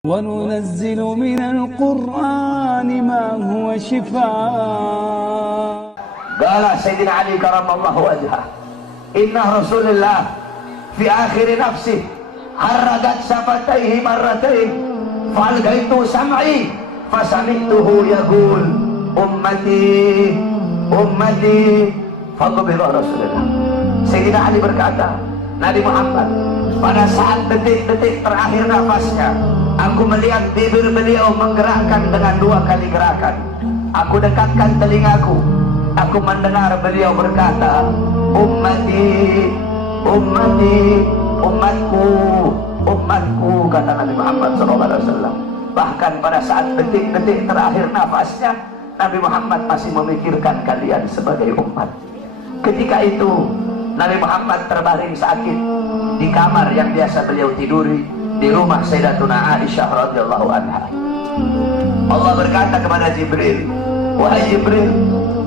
وننزل من القرآن ما هو شفاء. قال سيدنا علي كرم الله وجهه إن رسول الله في آخر نفسه حركت شفتيه مرتين فألقيت سمعي فسمعته يقول أمتي أمتي فقبل رسول الله. Sayyidina Ali berkata, Nabi Muhammad pada saat detik-detik terakhir nafasnya, aku melihat bibir beliau menggerakkan dengan 2 kali gerakan. Aku dekatkan telingaku, aku mendengar beliau berkata, ummati, ummati, umatku, umatku, kata Nabi Muhammad SAW. Bahkan pada saat detik-detik terakhir nafasnya, Nabi Muhammad masih memikirkan kalian sebagai umat. Ketika itu Nabi Muhammad terbaring sakit di kamar yang biasa beliau tiduri di rumah Sayyidatuna Aisyah radhiyallahu anha. Allah berkata kepada Jibril, wahai Jibril,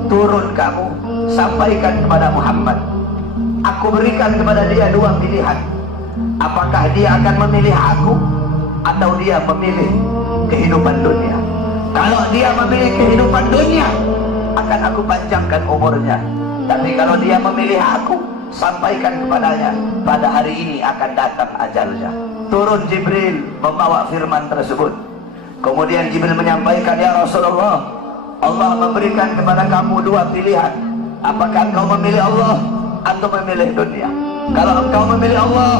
turun kamu sampaikan kepada Muhammad, aku berikan kepada dia 2 pilihan. Apakah dia akan memilih aku atau dia memilih kehidupan dunia? Kalau dia memilih kehidupan dunia, akan aku panjangkan umurnya. Tapi kalau dia memilih aku, sampaikan kepadanya, pada hari ini akan datang ajalnya. Turun Jibril membawa firman tersebut. Kemudian Jibril menyampaikan, ya Rasulullah, Allah memberikan kepada kamu 2 pilihan. Apakah engkau memilih Allah atau memilih dunia? Kalau engkau memilih Allah,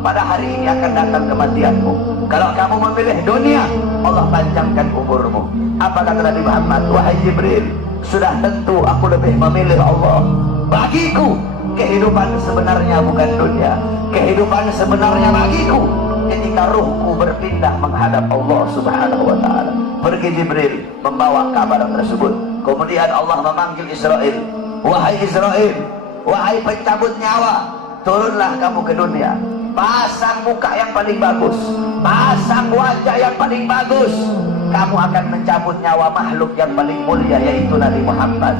pada hari ini akan datang kematianmu. Kalau kamu memilih dunia, Allah panjangkan umurmu. Apa kata Nabi Muhammad? Wahai Jibril, sudah tentu aku lebih memilih Allah. Bagiku kehidupan sebenarnya bukan dunia. Kehidupan sebenarnya bagiku ketika ruhku berpindah menghadap Allah Subhanahu wa ta'ala. Pergi Jibril membawa kabar tersebut. Kemudian Allah memanggil Israel. Wahai Israel, wahai pencabut nyawa, turunlah kamu ke dunia. Pasang muka yang paling bagus, pasang wajah yang paling bagus. Kamu akan mencabut nyawa makhluk yang paling mulia, yaitu Nabi Muhammad.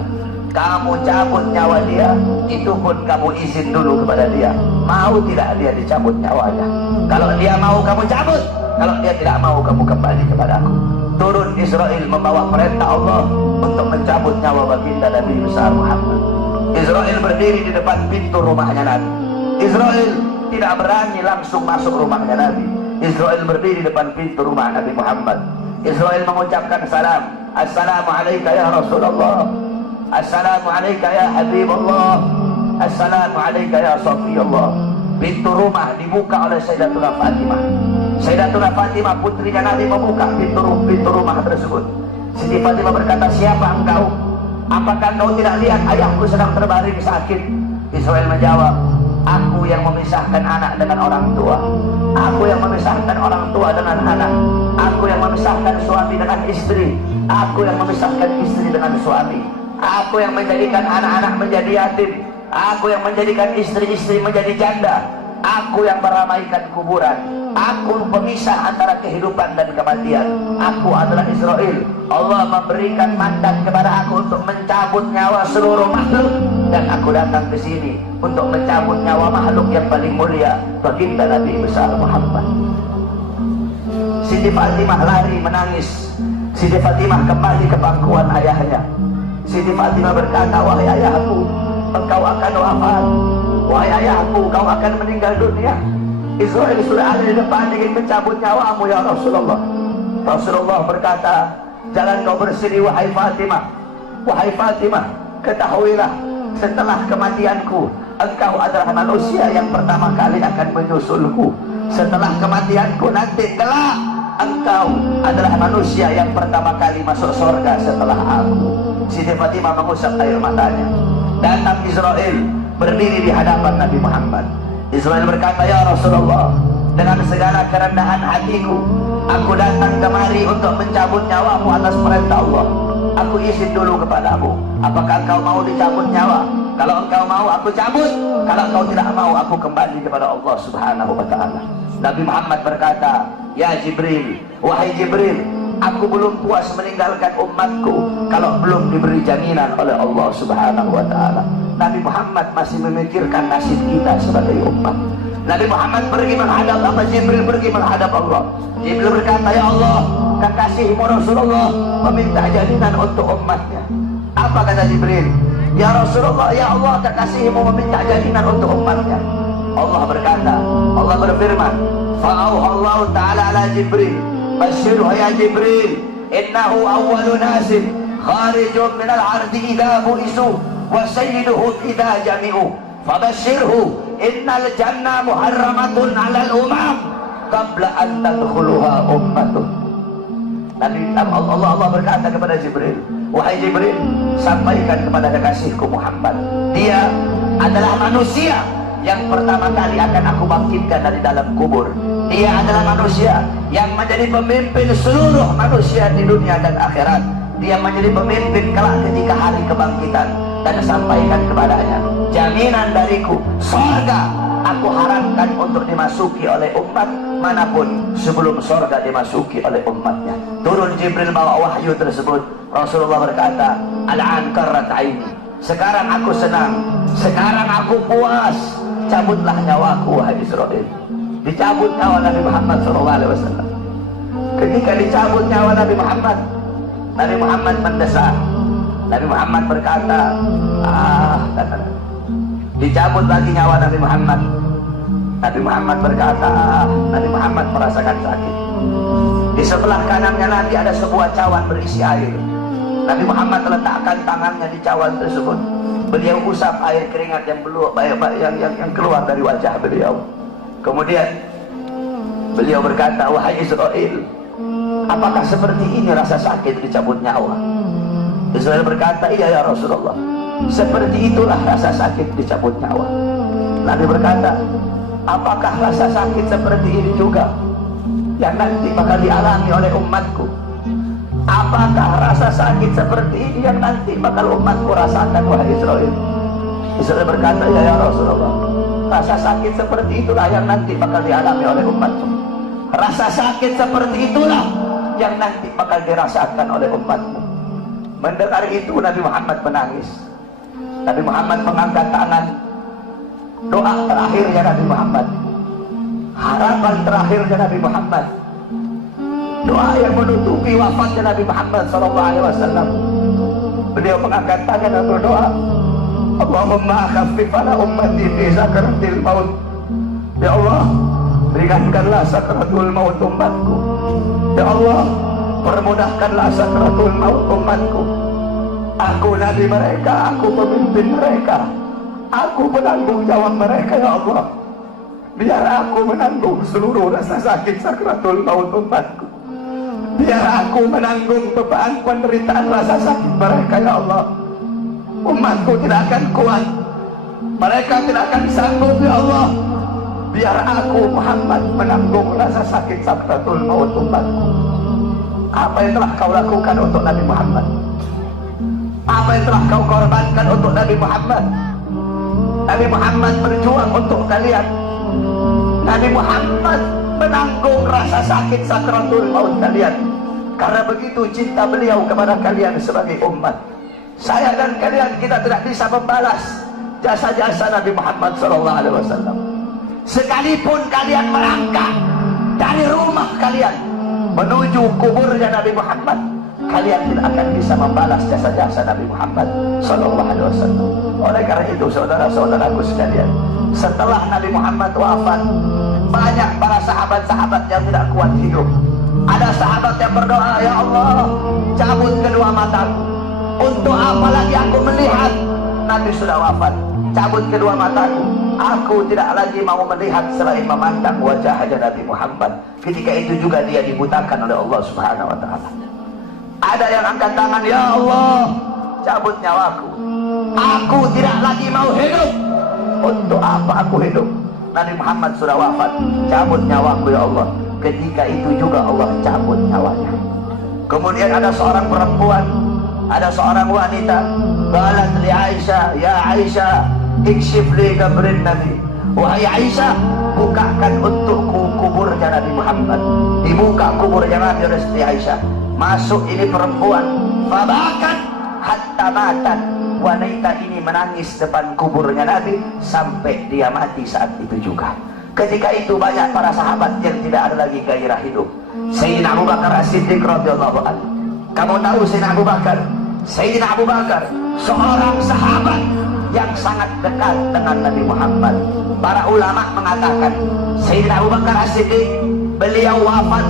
Kamu cabut nyawa dia, itu pun kamu izin dulu kepada dia. Mau tidak dia dicabut nyawanya? Kalau dia mau kamu cabut, kalau dia tidak mau kamu kembali kepada aku. Turun Israel membawa perintah Allah untuk mencabut nyawa baginda Nabi besar Muhammad. Israel berdiri di depan pintu rumahnya Nabi. Israel tidak berani langsung masuk rumahnya Nabi. Israel berdiri di depan pintu rumah Nabi Muhammad. Israel mengucapkan salam. Assalamualaikum ya Rasulullah. Assalamualaikum ya Habibullah. Assalamualaikum ya Safiyullah. Pintu rumah dibuka oleh Sayyidatuna Fatimah. Sayyidatuna Fatimah putrinya Nabi membuka pintu rumah tersebut. Siti Fatimah berkata, siapa engkau? Apakah engkau tidak lihat ayahku sedang terbaring sakit? Israel menjawab, aku yang memisahkan anak dengan orang tua. Aku yang memisahkan orang tua dengan anak. Aku yang memisahkan suami dengan istri. Aku yang memisahkan istri dengan suami. Aku yang menjadikan anak-anak menjadi yatim. Aku yang menjadikan istri-istri menjadi janda. Aku yang meramaikan kuburan. Aku pemisah antara kehidupan dan kematian. Aku adalah Israel. Allah memberikan mandat kepada aku untuk mencabut nyawa seluruh makhluk, dan aku datang ke sini untuk mencabut nyawa makhluk yang paling mulia, baginda Nabi besar Muhammad. Siti Fatimah lari menangis. Siti Fatimah kembali ke pangkuan ayahnya. Siti Fatimah berkata, wahai ayahku, engkau akan wafat. Wahai ayahku, kau akan meninggal dunia. Israel sudah ada di depan ingin mencabut nyawamu ya Rasulullah. Rasulullah berkata, jangan kau bersedih wahai Fatimah. Wahai Fatimah, ketahuilah, setelah kematianku, engkau adalah manusia yang pertama kali akan menyusulku. Setelah kematianku nanti kelak, engkau adalah manusia yang pertama kali masuk surga setelah aku. Siti Fatimah mengusap air matanya. Datang Israel berdiri di hadapan Nabi Muhammad. Israel berkata, ya Rasulullah, dengan segala kerendahan hatiku, aku datang kemari untuk mencabut nyawamu atas perintah Allah. Aku izin dulu kepadamu, apakah engkau mau dicabut nyawa? Kalau engkau mau, aku cabut. Kalau engkau tidak mau, aku kembali kepada Allah Subhanahu wa ta'ala. Nabi Muhammad berkata, ya Jibril, wahai Jibril, aku belum puas meninggalkan umatku kalau belum diberi jaminan oleh Allah Subhanahu wa ta'ala. Nabi Muhammad masih memikirkan nasib kita sebagai umat. Nabi Muhammad pergi menghadap apa? Jibril pergi menghadap Allah. Jibril berkata, ya Allah, kekasihmu Rasulullah meminta jaminan untuk umatnya. Apa kata Jibril? Ya Rasulullah, ya Allah, kekasihmu meminta jaminan untuk umatnya. Allah berkata, Allah berfirman, fa'auha Allah Ta'ala ala Jibril, basyirhu ya Jibril, innahu awwalu nasin kharijun minal ardi idha bu'isu wa sayyiduhu idha jami'u fabasyirhu innal jannah muharramatun alal umam qabla an tadkhuluha ummatun. Nabi Allah berkata kepada Jibril, wahai Jibril, sampaikan kepada kekasihku Muhammad, dia adalah manusia yang pertama kali akan aku bangkitkan dari dalam kubur. Dia adalah manusia yang menjadi pemimpin seluruh manusia di dunia dan akhirat. Dia menjadi pemimpin kelak ketika hari kebangkitan. Dan sampaikan kepadanya, jaminan dariku, surga aku haramkan untuk dimasuki oleh umat manapun sebelum surga dimasuki oleh umatnya. Turun Jibril bawa wahyu tersebut. Rasulullah berkata, al-an qarrat aini, sekarang aku senang, sekarang aku puas, cabutlah nyawaku wahai Israel. Dicabut nyawa Nabi Muhammad SAW. Ketika dicabut nyawa Nabi Muhammad mendesak. Nabi Muhammad berkata, dicabut lagi nyawa Nabi Muhammad. Nabi Muhammad berkata, Nabi Muhammad merasakan sakit. Di sebelah kanannya Nabi ada sebuah cawan berisi air. Nabi Muhammad letakkan tangannya di cawan tersebut. Beliau usap air keringat yang keluar dari wajah beliau. Kemudian beliau berkata, wahai Israel, apakah seperti ini rasa sakit dicabut nyawa? Israel berkata, iya ya Rasulullah, seperti itulah rasa sakit dicabut nyawa. Nabi berkata, apakah rasa sakit seperti ini juga yang nanti bakal dialami oleh umatku? Apakah rasa sakit seperti ini yang nanti bakal umatku rasakan wahai Israel? Israel berkata, ya Rasulullah, rasa sakit seperti itulah yang nanti bakal dialami oleh umatku. Rasa sakit seperti itulah yang nanti bakal dirasakan oleh umatmu. Mendengar itu Nabi Muhammad menangis. Nabi Muhammad mengangkat tangan. Doa terakhirnya Nabi Muhammad, harapan terakhirnya Nabi Muhammad, doa yang menutupi wafatnya Nabi Muhammad SAW. Beliau mengangkat tangan dan berdoa, Allahumma khaffif ala ummati fi sakaratil maut. Ya Allah, ringankanlah sakaratul maut umatku. Ya Allah, permudahkanlah sakaratul maut umatku. Aku nabi mereka, aku pemimpin mereka, aku penanggung jawab mereka ya Allah. Biar aku menanggung seluruh rasa sakit sakaratul maut umatku. Biar aku menanggung beban penderitaan rasa sakit mereka ya Allah. Umatku tidak akan kuat, mereka tidak akan sanggup ya Allah. Biar aku Muhammad menanggung rasa sakit sakaratul maut umatku. Apa yang telah kau lakukan untuk Nabi Muhammad? Apa yang telah kau korbankan untuk Nabi Muhammad? Nabi Muhammad berjuang untuk kalian. Nabi Muhammad menanggung rasa sakit sakaratul maut kalian. Karena begitu cinta beliau kepada kalian sebagai umat. Saya dan kalian, kita tidak bisa membalas jasa-jasa Nabi Muhammad SAW. Sekalipun kalian melangkah dari rumah kalian menuju kuburnya Nabi Muhammad, kalian tidak akan bisa membalas jasa-jasa Nabi Muhammad SAW. Oleh karena itu saudara-saudaraku sekalian, setelah Nabi Muhammad wafat, banyak para sahabat-sahabat yang tidak kuat hidup. Ada sahabat yang berdoa, ya Allah, cabut kedua mataku. Untuk apa lagi aku melihat? Nabi sudah wafat, cabut kedua mataku. Aku tidak lagi mau melihat selain memandang wajah Nabi Muhammad. Ketika itu juga dia dibutakan oleh Allah Subhanahu wa Ta'ala. Ada yang angkat tangan, ya Allah, cabut nyawaku. Aku tidak lagi mau hidup. Untuk apa aku hidup? Nabi Muhammad sudah wafat, cabut nyawaku ya Allah. Ketika itu juga Allah cabut nyawanya. Kemudian ada seorang perempuan, ada seorang wanita, qalat li Aisyah, ya Aisyah, ikshif li kabrin Nabi. Wahai Aisyah, bukakan untukku kuburnya Nabi Muhammad. Dibuka kuburnya Nabi oleh Siti Aisyah. Masuk ini perempuan, fabakat hatta matan. Wanita ini menangis depan kuburnya Nabi sampai dia mati saat itu juga. Ketika itu banyak para sahabat yang tidak ada lagi gairah hidup. Sayyidina Abu Bakar As-Siddiq radhiyallahu anhu. Kamu tahu Sayyidina Abu Bakar? Sayyidina Abu Bakar seorang sahabat yang sangat dekat dengan Nabi Muhammad. Para ulama mengatakan Sayyidina Abu Bakar As-Siddiq beliau wafat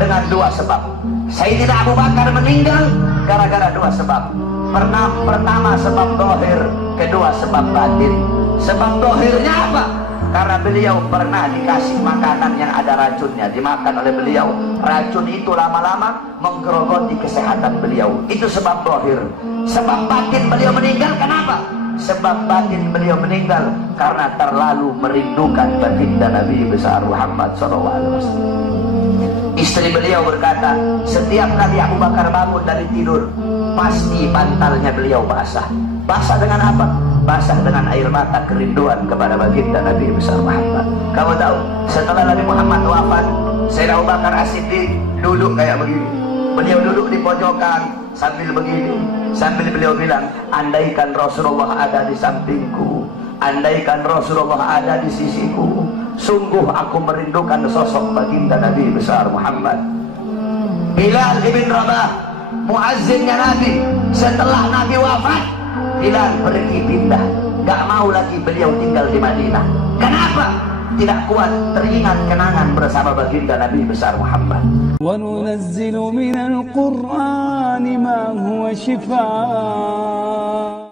dengan dua sebab. Sayyidina Abu Bakar meninggal gara-gara dua sebab. Pertama sebab zahir, kedua sebab batin. Sebab zahirnya apa? Karena beliau pernah dikasih makanan yang ada racunnya, dimakan oleh beliau. Racun itu lama-lama menggerogoti kesehatan beliau. Itu sebab zahir. Sebab batin beliau meninggal kenapa? Sebab batin beliau meninggal karena terlalu merindukan baginda Nabi besar Muhammad SAW. Istri beliau berkata, setiap kali Abu Bakar bangun dari tidur, pasti bantalnya beliau basah. Basah dengan apa? Basah dengan air mata kerinduan kepada baginda Nabi besar Muhammad. Kamu tahu, setelah Nabi Muhammad wafat, Sayyidina Abu Bakar As-Siddiq duduk kayak begini. Beliau duduk di pojokan sambil begini, sambil beliau bilang, andaikan Rasulullah ada di sampingku, andaikan Rasulullah ada di sisiku, sungguh aku merindukan sosok baginda Nabi besar Muhammad. Bilal ibn Rabah, muazzinnya Nabi, setelah Nabi wafat, Bilal pergi pindah, gak mau lagi beliau tinggal di Madinah. Kenapa? Tidak kuat teringat kenangan bersama baginda Nabi besar Muhammad. وَنُنَزِّلُ مِنَ الْقُرْآنِ مَا هُوَ شِفَاءٌ